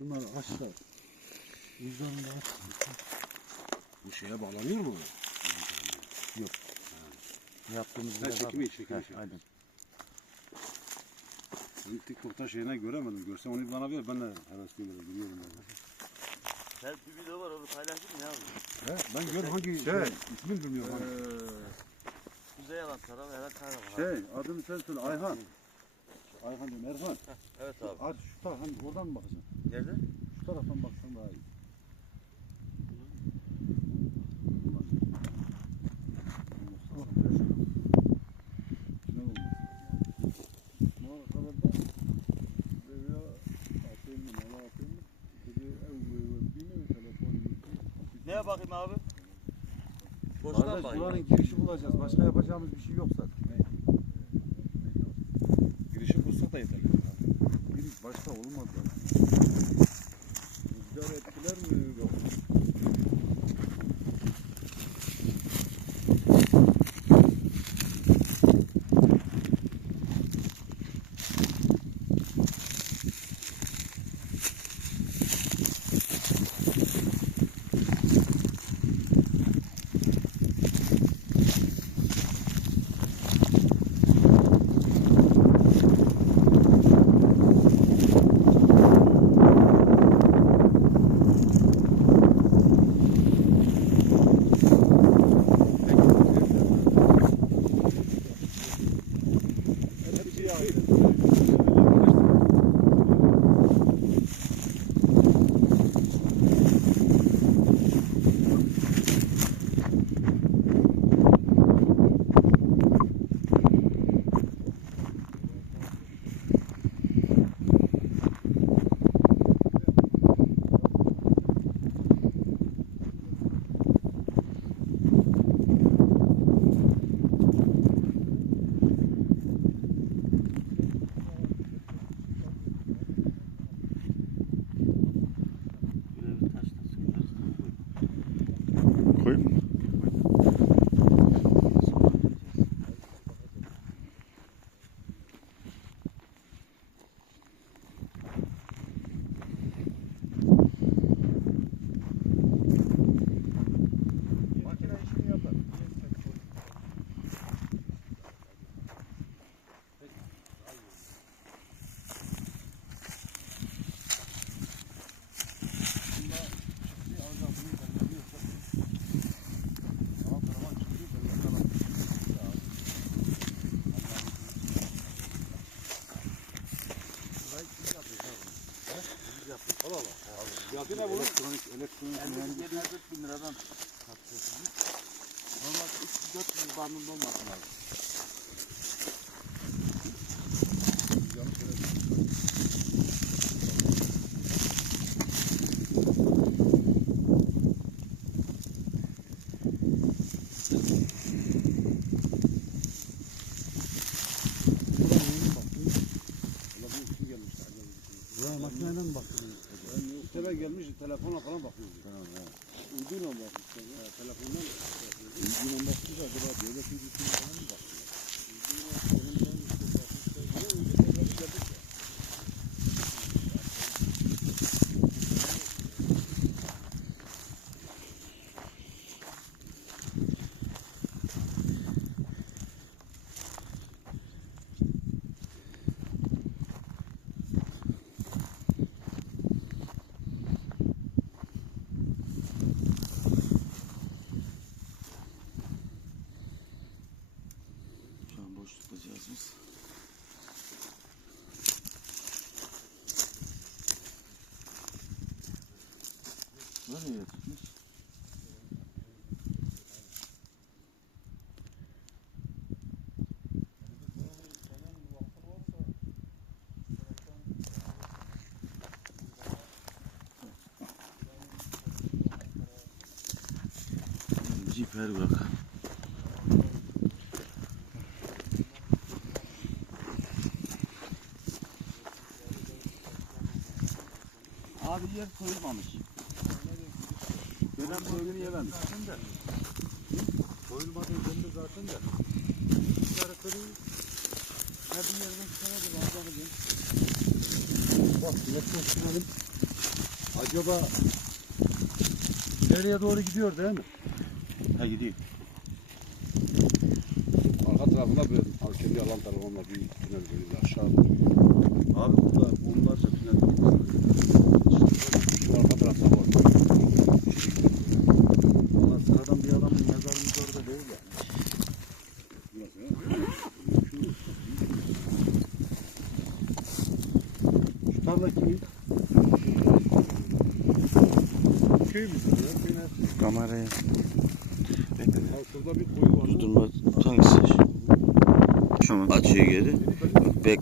Şunları aç da. Aç. Bu şeye bağlanıyor mu? Yaptığımız Ha, çekimi, bak. çekimi, Heh, çekimi. Aynen. Ben TikTok'ta şeyine göremedim. Görsem onu bana ver. Ben de hevesliyim böyle biliyorum ben. Sen bir video var onu paylaştın mı ya? He, ben gör hangi Şey, şey, ismini bilmiyorum. Hani. Kuzey Yalan Taraf, Eren Kaymak. Şey adını sen söyle Ayhan. Ayhan diyorum Erhan. Evet abi. Aç şu taraf hani oradan mı bakacaksın? Nerede? Şu taraftan baksan daha iyi. Neye bakayım abi? Boşuna bakayım? buranın girişi bulacağız. Başka yapacağımız bir şey yok zaten. Girişi bulsak da yeterli. Giriş başka olmaz zaten. дякую. Ne bunun? Elektronik, elektronik Elde yerine 4 bin liradan satıyorsunuz. Normal 300-400 bandında olması lazım. Buraya makineyle mi baktın? Nereye tutmuş? Jeep her bırak. Abi yer soyulmamış. Dönem soygunu yememiş. Koyulmadı üzerinde zaten de. İşaretleri her bir yerden çıkaradı. Bak, direksiyon sürelim. Acaba nereye doğru gidiyor değil mi? Ha gidiyor. Arka tarafına bir kendi alan tarafına bir tünel böyle aşağı doğru. Abi burada onlarca tünel var. Şu arka tarafta var. Valla sıradan bir adamın mezarımız orada değil ya. Burası ya. Şu tarla kimin? Köyümüzün ya. Köyün hepsi. Kamerayı. Ha, Şurada bir koyu var. Durdurma hangisi? Şu açıyı geri. Bek